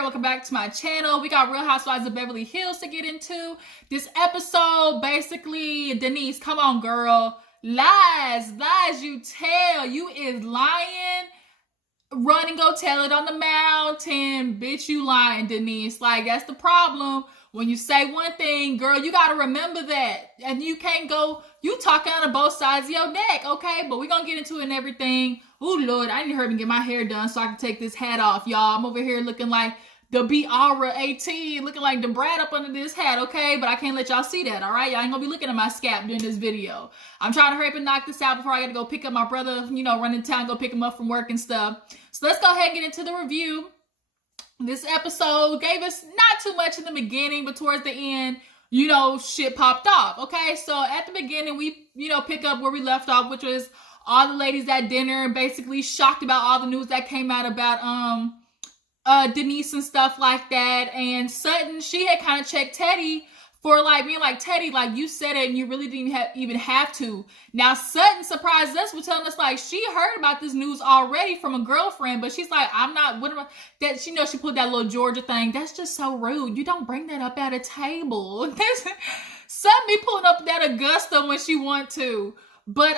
here. Welcome back to my channel. We got Real Housewives of Beverly Hills to get into. This episode, basically, Denise, come on, girl. Lies you tell. You is lying. Run and go tell it on the mountain. Bitch, you lying, Denise. Like, that's the problem. When you say one thing, girl, you got to remember that. And you can't go, you talking out of both sides of your neck, okay? But we're going to get into it and everything. Oh, Lord, I need to hurry and get my hair done so I can take this hat off, y'all. I'm over here looking like the RHOBH, looking like the Brad up under this hat, okay? But I can't let y'all see that, all right? Y'all ain't going to be looking at my scalp during this video. I'm trying to hurry up and knock this out before I got to go pick up my brother, you know, run in town, go pick him up from work and stuff. So let's go ahead and get into the review. This episode gave us not too much in the beginning, but towards the end, you know, shit popped off, okay? So at the beginning, we, you know, pick up where we left off, which was all the ladies at dinner, basically shocked about all the news that came out about Denise and stuff like that. And Sutton, she had kind of checked Teddy for like being like, Teddy, like you said it and you really didn't even have to. Now Sutton surprised us with telling us like she heard about this news already from a girlfriend, but she's like, I'm not, what am I, that, you know, she put that little Georgia thing. That's just so rude. You don't bring that up at a table. Sutton be pulling up that Augusta when she want to. But,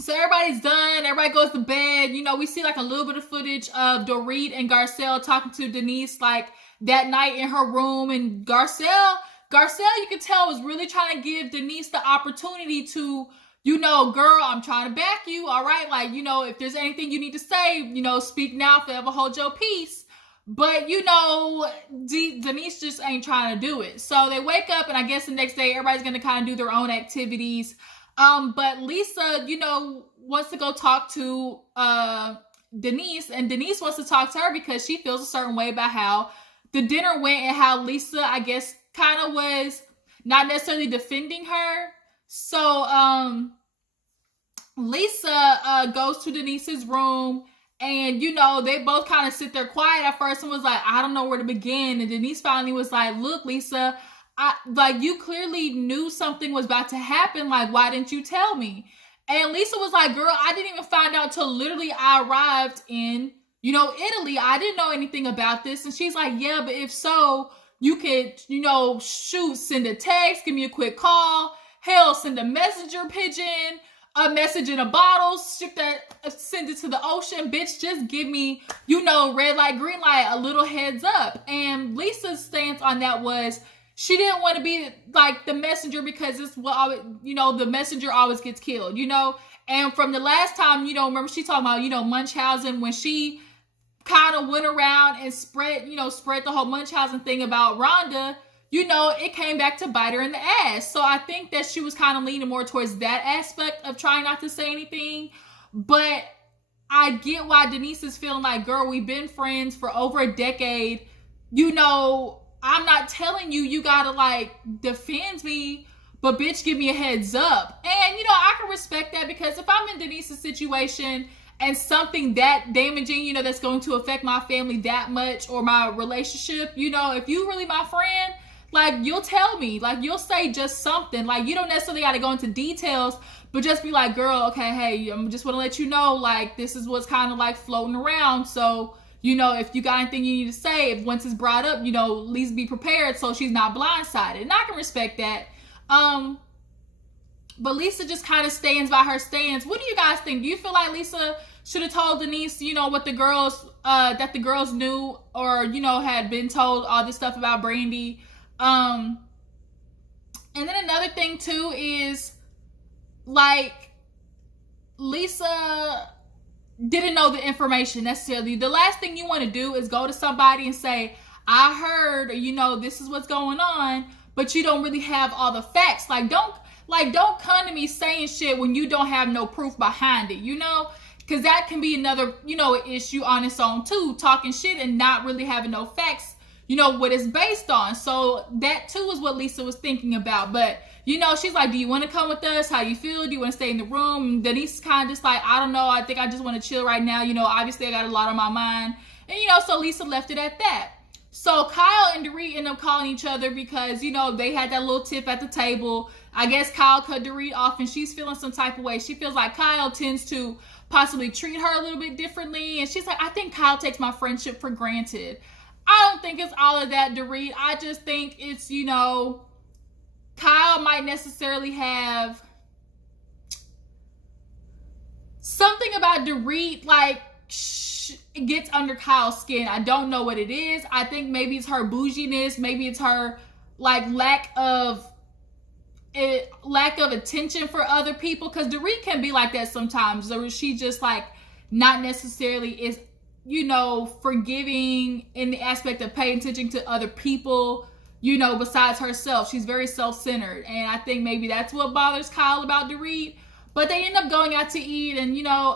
so everybody's done. Everybody goes to bed. You know, we see like a little bit of footage of Dorit and Garcelle talking to Denise like that night in her room. And Garcelle, you could tell, was really trying to give Denise the opportunity to, you know, girl, I'm trying to back you. All right. Like, you know, if there's anything you need to say, you know, speak now, forever hold your peace. But, you know, Denise just ain't trying to do it. So they wake up and I guess the next day, everybody's going to kind of do their own activities. But Lisa, you know, wants to go talk to Denise, and Denise wants to talk to her because she feels a certain way about how the dinner went and how Lisa, I guess, kind of was not necessarily defending her. So Lisa goes to Denise's room, and, you know, they both kind of sit there quiet at first and was like, I don't know where to begin. And Denise finally was like, look, Lisa, like, you clearly knew something was about to happen. Like, why didn't you tell me? And Lisa was like, girl, I didn't even find out till literally I arrived in, you know, Italy. I didn't know anything about this. And she's like, yeah, but if so, you could, you know, shoot, send a text, give me a quick call. Hell, send a messenger pigeon, a message in a bottle, ship that, send it to the ocean. Bitch, just give me, you know, red light, green light, a little heads up. And Lisa's stance on that was, she didn't want to be like the messenger because it's what always, you know, the messenger always gets killed, you know. And from the last time, you know, remember she talking about, you know, Munchausen, when she kind of went around and spread the whole Munchausen thing about Rhonda, you know, it came back to bite her in the ass. So I think that she was kind of leaning more towards that aspect of trying not to say anything. But I get why Denise is feeling like, girl, we've been friends for over a decade, you know. I'm not telling you, you gotta like defend me, but bitch, give me a heads up. And, you know, I can respect that because if I'm in Denise's situation and something that damaging, you know, that's going to affect my family that much or my relationship, you know, if you really my friend, like, you'll tell me, like, you'll say just something. Like, you don't necessarily got to go into details, but just be like, girl, okay, hey, I just want to let you know, like, this is what's kind of like floating around. So, you know, if you got anything you need to say, if once it's brought up, you know, at least be prepared so she's not blindsided. And I can respect that. But Lisa just kind of stands by her stance. What do you guys think? Do you feel like Lisa should have told Denise, you know, what the girls, that the girls knew or, you know, had been told all this stuff about Brandi? And then another thing too is, like, Lisa didn't know the information necessarily. The last thing you want to do is go to somebody and say, I heard, or, you know, this is what's going on, but you don't really have all the facts. Like, don't come to me saying shit when you don't have no proof behind it, you know? Because that can be another, you know, issue on its own too, talking shit and not really having no facts, you know, what it's based on. So that too is what Lisa was thinking about. But, you know, she's like, do you want to come with us? How you feel? Do you want to stay in the room? And Denise is kind of just like, I don't know. I think I just want to chill right now. You know, obviously I got a lot on my mind. And, you know, so Lisa left it at that. So Kyle and Dorit end up calling each other because, you know, they had that little tiff at the table. I guess Kyle cut Dorit off and she's feeling some type of way. She feels like Kyle tends to possibly treat her a little bit differently. And she's like, I think Kyle takes my friendship for granted. I don't think it's all of that, Dorit. I just think it's, you know, Kyle might necessarily have something about Dorit, like, it gets under Kyle's skin. I don't know what it is. I think maybe it's her bouginess. Maybe it's her, like, lack of attention for other people. Because Dorit can be like that sometimes. So she just, like, not necessarily is, you know, forgiving in the aspect of paying attention to other people, you know, besides herself. She's very self-centered. And I think maybe that's what bothers Kyle about Dorit. But they end up going out to eat and, you know,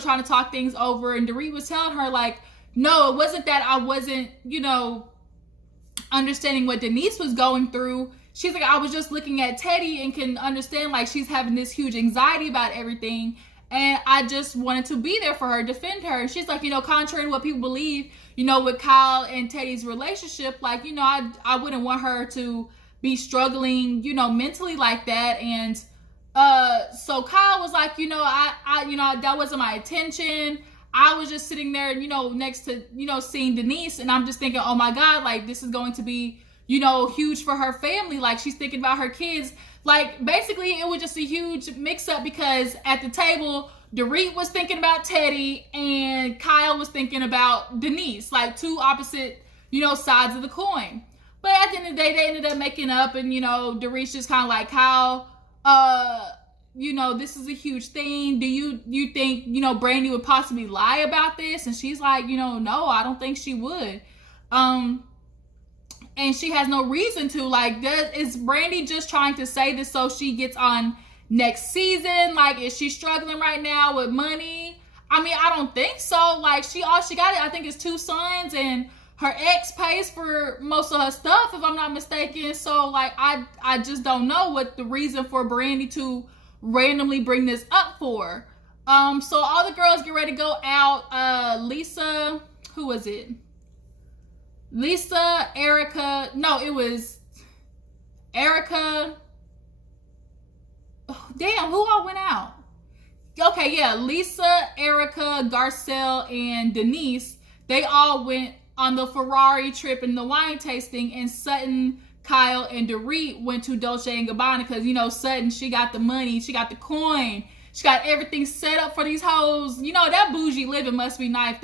trying to talk things over. And Dorit was telling her, like, no, it wasn't that I wasn't, you know, understanding what Denise was going through. She's like, I was just looking at Teddy and can understand, like, she's having this huge anxiety about everything. And I just wanted to be there for her, defend her. And she's like, you know, contrary to what people believe, you know, with Kyle and Teddy's relationship, like, you know, I wouldn't want her to be struggling, you know, mentally like that. And so Kyle was like, you know, I that wasn't my intention. I was just sitting there, you know, next to, you know, seeing Denise, and I'm just thinking, oh my God, like, this is going to be, you know, huge for her family. Like, she's thinking about her kids. Like, basically, it was just a huge mix-up because at the table, Dorit was thinking about Teddy and Kyle was thinking about Denise, like two opposite, you know, sides of the coin. But at the end of the day, they ended up making up, and, you know, Dorit's just kind of like, Kyle, you know, this is a huge thing. Do you think, you know, Brandi would possibly lie about this? And she's like, you know, no, I don't think she would. And she has no reason to. Like, is Brandi just trying to say this so she gets on next season? Like, is she struggling right now with money? I mean, I don't think so. Like, all she got, I think, is 2 sons, and her ex pays for most of her stuff, if I'm not mistaken. So, like, I just don't know what the reason for Brandi to randomly bring this up for. So all the girls get ready to go out. Lisa, who was it? Lisa, Erika. No, it was Erika. Oh, damn, who all went out? Okay, yeah, Lisa, Erika, Garcelle, and Denise. They all went on the Ferrari trip and the wine tasting, and Sutton, Kyle, and Dorit went to Dolce & Gabbana because, you know, Sutton, she got the money, she got the coin, she got everything set up for these hoes. You know, that bougie living must be nice.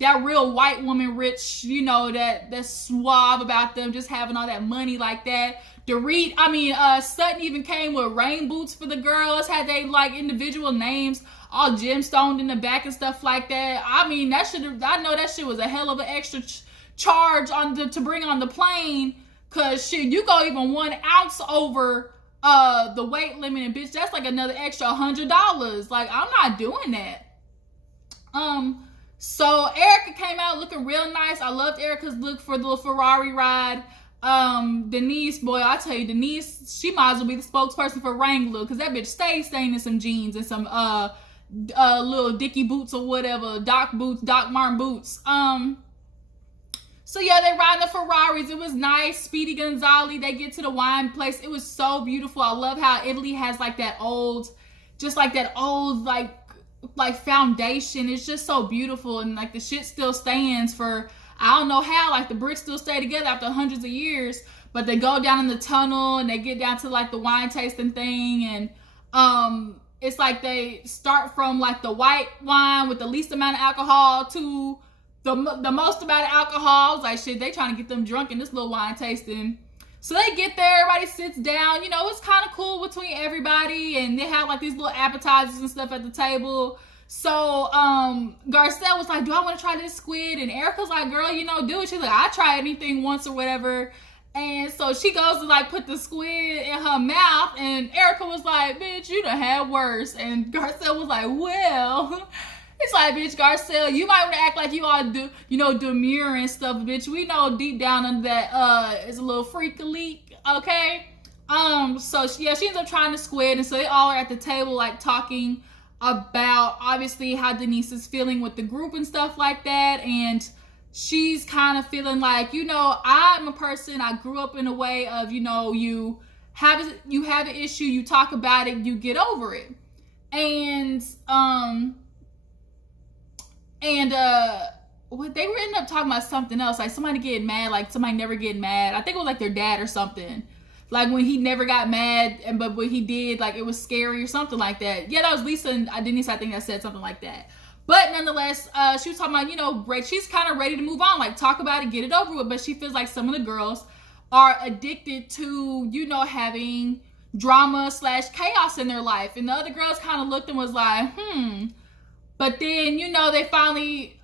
That real white woman rich, you know, that's suave about them just having all that money like that. Dorit, Sutton even came with rain boots for the girls, had they, like, individual names, all gemstoned in the back and stuff like that. I mean, I know that shit was a hell of an extra charge to bring on the plane. Cause shit, you go even 1 ounce over the weight limit, and bitch, that's like another extra $100. Like, I'm not doing that. So Erika came out looking real nice. I loved Erika's look for the Ferrari ride. Denise, boy, I tell you, Denise, she might as well be the spokesperson for Wrangler, cause that bitch stays staying in some jeans and some little Dickie boots or whatever, Doc Martin boots. So yeah, they ride the Ferraris. It was nice. Speedy Gonzalez, they get to the wine place. It was so beautiful. I love how Italy has like that old, like foundation. It's just so beautiful, and like the shit still stands for, I don't know how, like the bricks still stay together after hundreds of years. But they go down in the tunnel and they get down to like the wine tasting thing, and it's like they start from like the white wine with the least amount of alcohol to the most amount of alcohol. I was like, shit, they trying to get them drunk in this little wine tasting. So they get there, everybody sits down. You know, it's kind of cool between everybody, and they have like these little appetizers and stuff at the table. So Garcelle was like, do I want to try this squid? And Erika's like, girl, you know, do it. She's like, I try anything once or whatever. And so she goes to like put the squid in her mouth, and Erika was like, bitch, you done had worse. And Garcelle was like, well, it's like, bitch, Garcelle, you might want to act like you all do, you know, demure and stuff, bitch. We know deep down under that is a little freak leak, okay? So yeah, she ends up trying the squid, and so they all are at the table like talking about obviously how Denise is feeling with the group and stuff like that. And she's kind of feeling like, you know, I'm a person, I grew up in a way of, you know, you you have an issue, you talk about it, you get over it. And what they were ending up talking about something else, like somebody getting mad, like somebody never getting mad. I think it was like their dad or something. Like when he never got mad, but when he did, like it was scary or something like that. Yeah, that was Lisa and Denise, I think, that said something like that. But nonetheless, she was talking about, you know, she's kind of ready to move on, like talk about it, get it over with. But she feels like some of the girls are addicted to, you know, having drama / chaos in their life. And the other girls kind of looked and was like, But then, you know, they finally,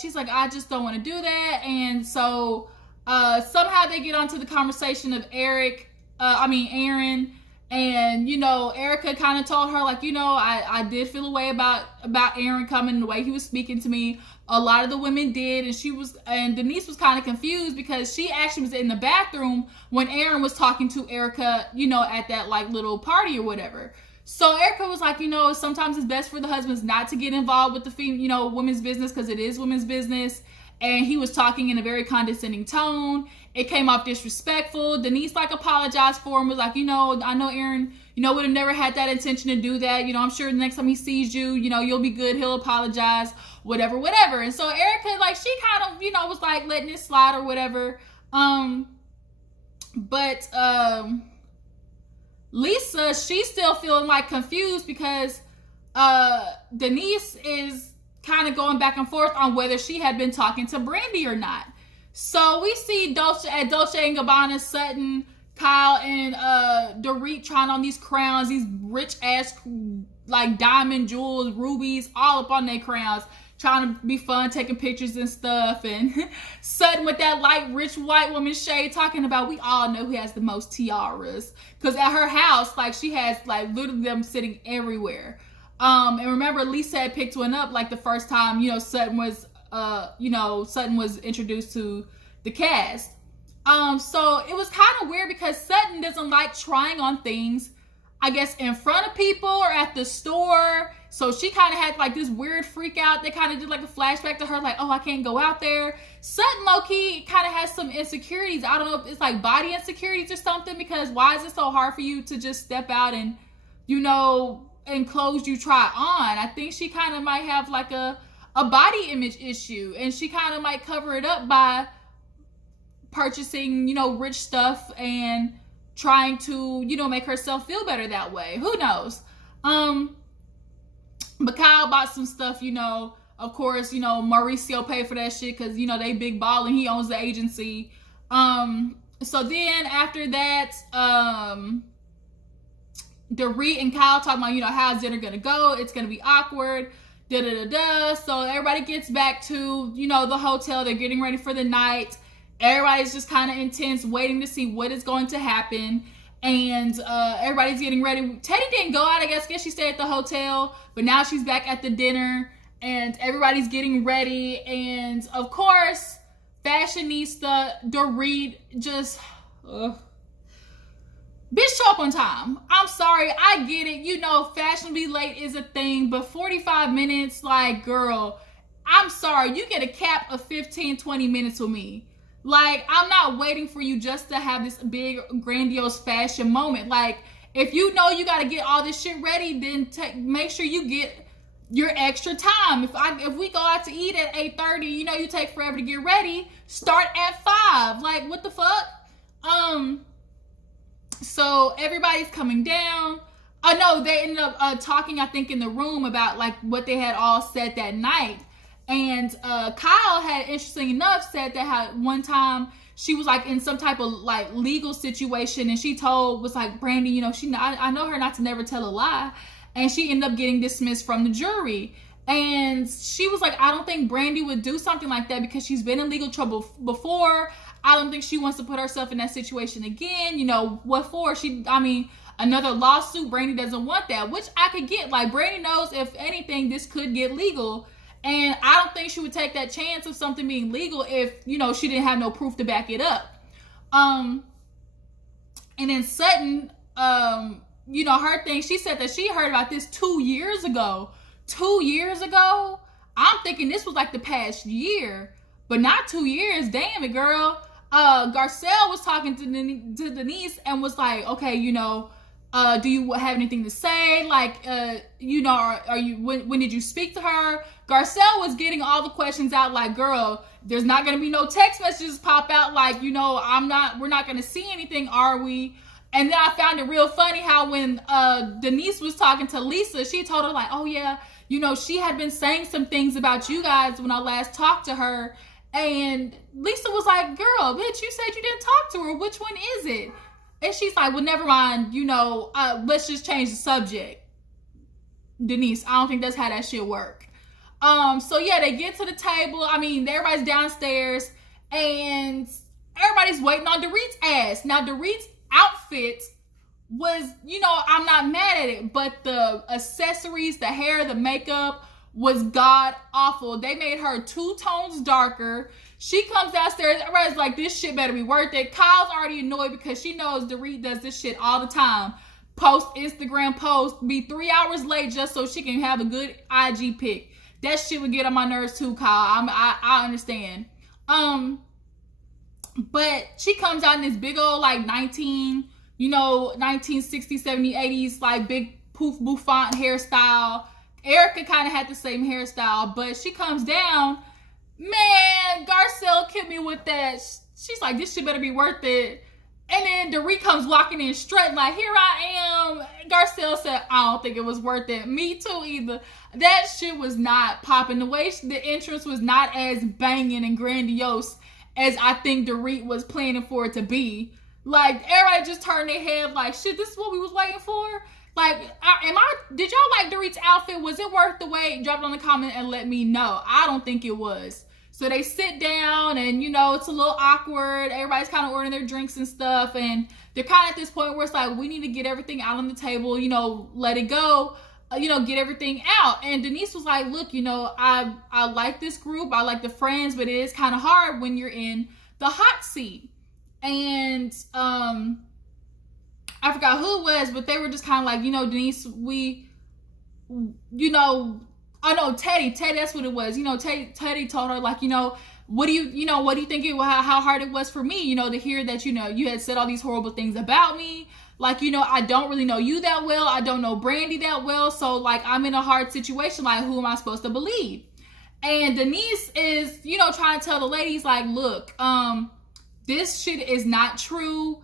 she's like, I just don't want to do that. And so somehow they get onto the conversation of Aaron. And, you know, Erika kind of told her, like, you know, I did feel a way about Aaron coming, the way he was speaking to me. A lot of the women did. And Denise was kind of confused because she actually was in the bathroom when Aaron was talking to Erika, you know, at that, like, little party or whatever. So Erika was like, you know, sometimes it's best for the husbands not to get involved with the women's business, because it is women's business. And he was talking in a very condescending tone. It came off disrespectful. Denise, like, apologized for him, was like, you know, I know Aaron, you know, would have never had that intention to do that. You know, I'm sure the next time he sees you, you know, you'll be good. He'll apologize, whatever. And so Erika, like, she kind of, you know, was like letting it slide or whatever. Lisa, she's still feeling like confused because Denise is kind of going back and forth on whether she had been talking to Brandi or not. So we see Dolce & Gabbana, Sutton, Kyle, and Dorit trying on these crowns, these rich ass, like, diamond jewels, rubies, all up on their crowns, trying to be fun, taking pictures and stuff. And Sutton with that light, rich white woman shade, talking about, we all know who has the most tiaras. Because at her house, like, she has, like, literally them sitting everywhere. And remember, Lisa had picked one up, like, the first time, you know, Sutton was introduced to the cast. So it was kind of weird because Sutton doesn't like trying on things, I guess, in front of people or at the store. So she kind of had, like, this weird freak out. They kind of did, like, a flashback to her, like, oh, I can't go out there. Sutton, low-key, kind of has some insecurities. I don't know if it's, like, body insecurities or something, because why is it so hard for you to just step out and, you know, and clothes you try on? I think she kind of might have, like, a body image issue, and she kind of might cover it up by purchasing, you know, rich stuff and trying to, you know, make herself feel better that way. Who knows? But Kyle bought some stuff, you know. Of course, you know, Mauricio paid for that shit because, you know, they big ball and he owns the agency. So then after that, Dorit and Kyle talking about, you know, how's dinner gonna go? It's gonna be awkward. So everybody gets back to, you know, the hotel. They're getting ready for the night. Everybody's just kind of intense, waiting to see what is going to happen. And everybody's getting ready. Teddy didn't go out, I guess she stayed at the hotel. But now she's back at the dinner. And everybody's getting ready. And, of course, fashionista Dorit just... Bitch, show up on time. I'm sorry, I get it. You know, fashionably late is a thing. But 45 minutes, like, girl, I'm sorry. You get a cap of 15, 20 minutes with me. Like, I'm not waiting for you just to have this big, grandiose fashion moment. Like, if you know you got to get all this shit ready, then make sure you get your extra time. If we go out to eat at 8:30, you know you take forever to get ready, start at 5. Like, what the fuck? So everybody's coming down. Oh, no, they ended up talking, I think, in the room about, like, what they had all said that night. And Kyle had, interesting enough, said that how one time she was, like, in some type of, like, legal situation, and she was like, Brandi, you know, I know her not to never tell a lie, and she ended up getting dismissed from the jury. And she was like, I don't think Brandi would do something like that because she's been in legal trouble before. I don't think she wants to put herself in that situation again. You know, what for? Another lawsuit. Brandi doesn't want that, which I could get. Like, Brandi knows, if anything, this could get legal. And I don't think she would take that chance of something being legal if, you know, she didn't have no proof to back it up. And then Sutton, you know, her thing, she said that she heard about this 2 years ago. 2 years ago? I'm thinking this was like the past year, but not 2 years. Damn it, girl. Garcelle was talking to Denise and was like, okay, you know, do you have anything to say? Like, you know, are you, when did you speak to her? Garcelle was getting all the questions out like, girl, there's not going to be no text messages pop out. Like, you know, we're not going to see anything, are we? And then I found it real funny how when Denise was talking to Lisa, she told her like, oh yeah, you know, she had been saying some things about you guys when I last talked to her. And Lisa was like, girl, bitch, you said you didn't talk to her. Which one is it? And she's like, well, never mind, you know, let's just change the subject. Denise, I don't think that's how that shit work. So yeah, they get to the table. I mean, everybody's downstairs and everybody's waiting on Dorit's ass. Now, Dorit's outfit was, you know, I'm not mad at it, but the accessories, the hair, the makeup was god awful. They made her 2 tones darker. She comes downstairs, everybody's like, this shit better be worth it. Kyle's already annoyed because she knows Dorit does this shit all the time. Post Instagram post, be 3 hours late just so she can have a good IG pic. That shit would get on my nerves too, Kyle. I understand. But she comes out in this big old like 1960s, 70s, 80s, like big poof bouffant hairstyle. Erika kind of had the same hairstyle, but she comes down. Man, Garcelle killed me with that. She's like, this shit better be worth it. And then Dorit comes walking in strutting like, here I am. Garcelle said, I don't think it was worth it. Me too either. That shit was not popping. The way the entrance was not as banging and grandiose as I think Dorit was planning for it to be. Like, everybody just turned their head like, shit, this is what we was waiting for? Like, did y'all like Dorit's outfit? Was it worth the wait? Drop it on the comment and let me know. I don't think it was. So they sit down and, you know, it's a little awkward. Everybody's kind of ordering their drinks and stuff. And they're kind of at this point where it's like, we need to get everything out on the table, you know, let it go, you know, get everything out. And Denise was like, look, you know, I like this group. I like the friends, but it is kind of hard when you're in the hot seat. And, I forgot who it was, but they were just kind of like, you know, Denise, we, you know, I know Teddy, that's what it was. You know, Teddy told her like, you know, what do you think how hard it was for me, you know, to hear that, you know, you had said all these horrible things about me. Like, you know, I don't really know you that well. I don't know Brandi that well. So like, I'm in a hard situation. Like, who am I supposed to believe? And Denise is, you know, trying to tell the ladies like, look, this shit is not true.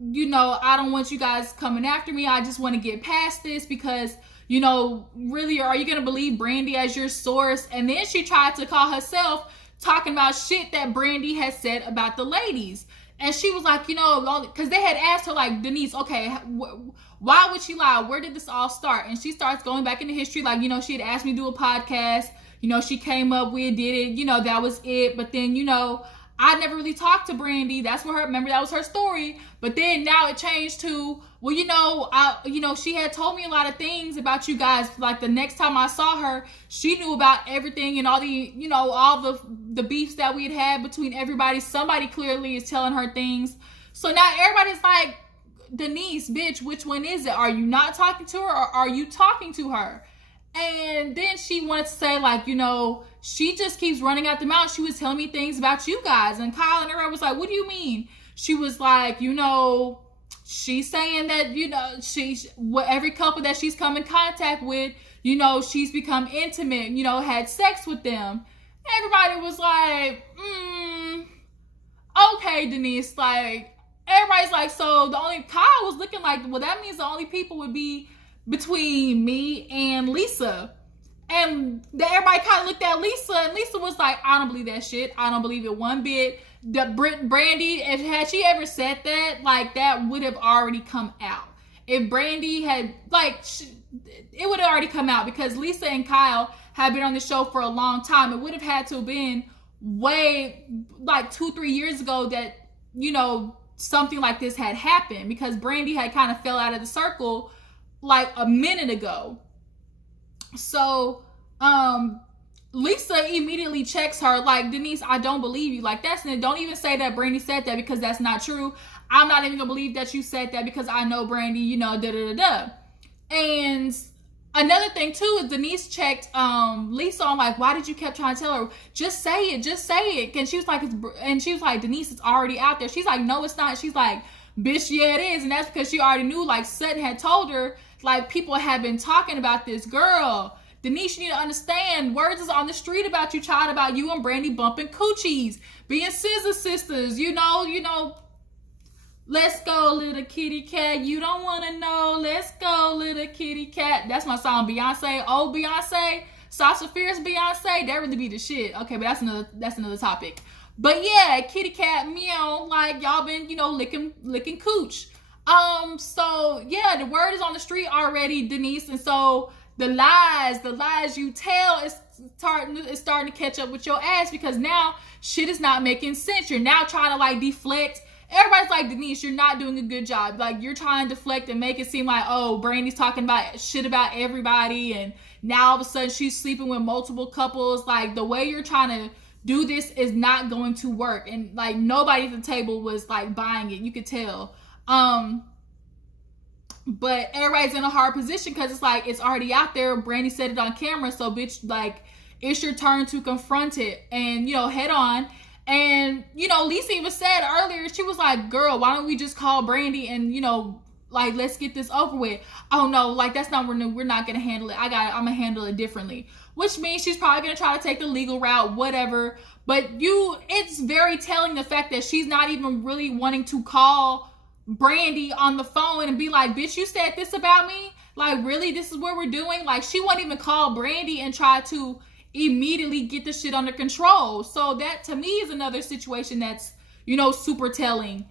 You know, I don't want you guys coming after me. I just want to get past this because, you know, really, are you going to believe Brandi as your source? And then she tried to call herself talking about shit that Brandi had said about the ladies. And she was like, you know, because they had asked her like, Denise, okay, why would she lie? Where did this all start? And she starts going back into history. Like, you know, she had asked me to do a podcast. You know, she came up, we did it. You know, that was it. But then, you know, I never really talked to Brandi. That's what remember that was her story. But then now it changed to, well, you know, she had told me a lot of things about you guys. Like the next time I saw her, she knew about everything and all the, you know, all the beefs that we had between everybody. Somebody clearly is telling her things. So now everybody's like, Denise, bitch, which one is it? Are you not talking to her or are you talking to her? And then she wanted to say like, you know, she just keeps running out the mouth. She was telling me things about you guys. And Kyle and her was like, what do you mean? She was like, you know, she's saying that, you know, every couple that she's come in contact with, you know, she's become intimate, you know, had sex with them. Everybody was like, okay, Denise, like, everybody's like, so Kyle was looking like, well, that means the only people would be between me and Lisa. And everybody kind of looked at Lisa, and Lisa was like, I don't believe that shit. I don't believe it one bit. Brandi, had she ever said that, like, that would have already come out. If Brandi had, like, it would have already come out because Lisa and Kyle have been on the show for a long time. It would have had to have been way, like, 2-3 years ago that, you know, something like this had happened because Brandi had kind of fell out of the circle like a minute ago. So, Lisa immediately checks her like, Denise, I don't believe you. Like, don't even say that Brandi said that because that's not true. I'm not even gonna believe that you said that because I know Brandi, you know, da-da-da-da. And Another thing too is Denise checked Lisa on like, why did you kept trying to tell her? Just say it, just say it. And she was like, Denise, it's already out there. She's like, no, it's not. She's like, bitch, yeah, it is. And that's because she already knew, like Sutton had told her, like people have been talking about this girl. Denise, you need to understand, words is on the street about you, child, about you and Brandi bumping coochies, being scissor sisters, you know. Let's go, little kitty cat. You don't want to know. Let's go, little kitty cat. That's my song. Beyonce. Oh, Beyonce. Sasha Fierce Beyonce. That really be the shit. Okay, but that's another topic. But yeah, kitty cat, meow. Like, y'all been, licking cooch. So yeah, the word is on the street already, Denise. And so the lies you tell is starting to catch up with your ass, because now shit is not making sense. You're now trying to like deflect. Everybody's like, Denise, you're not doing a good job. Like, you're trying to deflect and make it seem like, oh, Brandi's talking about shit about everybody, and now all of a sudden she's sleeping with multiple couples. Like, the way you're trying to do this is not going to work. And like, nobody at the table was like buying it. You could tell. But everybody's in a hard position because it's like, it's already out there. Brandi said it on camera. So bitch, like, it's your turn to confront it and, head on. And, Lisa even said earlier, she was like, girl, why don't we just call Brandi and, like, let's get this over with. Oh, no, like, that's not, we're not going to handle it. I'm going to handle it differently. Which means she's probably going to try to take the legal route, whatever. But it's very telling the fact that she's not even really wanting to call Brandi on the phone and be like, bitch, you said this about me? Like, really? This is what we're doing? Like, she won't even call Brandi and try to immediately get the shit under control. So that to me is another situation that's, super telling.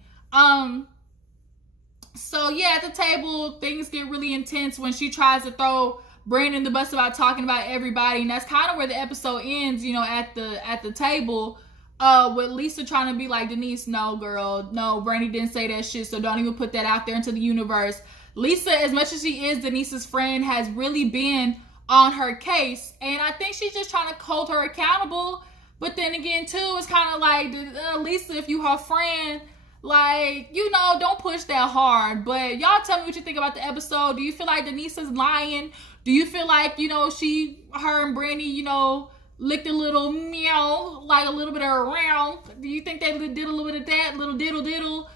So yeah, at the table, things get really intense when she tries to throw Brandon the bus about talking about everybody. And that's kind of where the episode ends, at the table, with Lisa trying to be like, Denise, no, girl, no, Brandi didn't say that shit, so don't even put that out there into the universe. Lisa, as much as she is Denise's friend, has really been on her case, and I think she's just trying to hold her accountable. But then again too, it's kind of like, Lisa, if you her friend, like, don't push that hard. But y'all tell me what you think about the episode. Do you feel like Denise is lying? Do you feel like, her and Brandi, licked a little meow, like a little bit of around? Do you think they did a little bit of that, little diddle?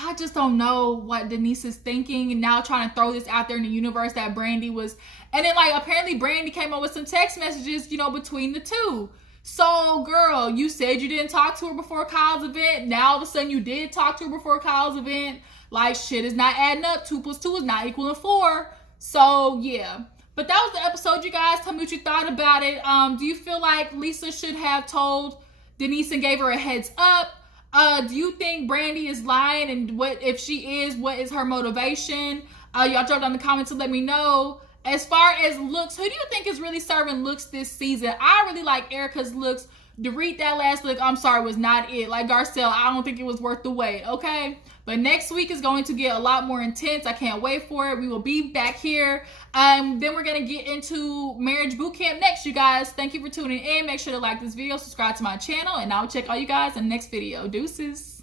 I just don't know what Denise is thinking, and now trying to throw this out there in the universe that Brandi was, and then like apparently Brandi came up with some text messages, between the two. So girl, you said you didn't talk to her before Kyle's event. Now all of a sudden you did talk to her before Kyle's event. Like, shit is not adding up. 2 + 2 is not equaling 4. So yeah. But that was the episode, you guys. Tell me what you thought about it. Do you feel like Lisa should have told Denise and gave her a heads up? Do you think Brandi is lying? And what if she is, what is her motivation? Y'all drop down in the comments to let me know. As far as looks, who do you think is really serving looks this season? I really like Erika's looks. Dorit, that last look, I'm sorry, was not it. Like Garcelle, I don't think it was worth the wait, okay? But next week is going to get a lot more intense. I can't wait for it. We will be back here. Then we're going to get into marriage boot camp next, you guys. Thank you for tuning in. Make sure to like this video, subscribe to my channel, and I'll check all you guys in the next video. Deuces.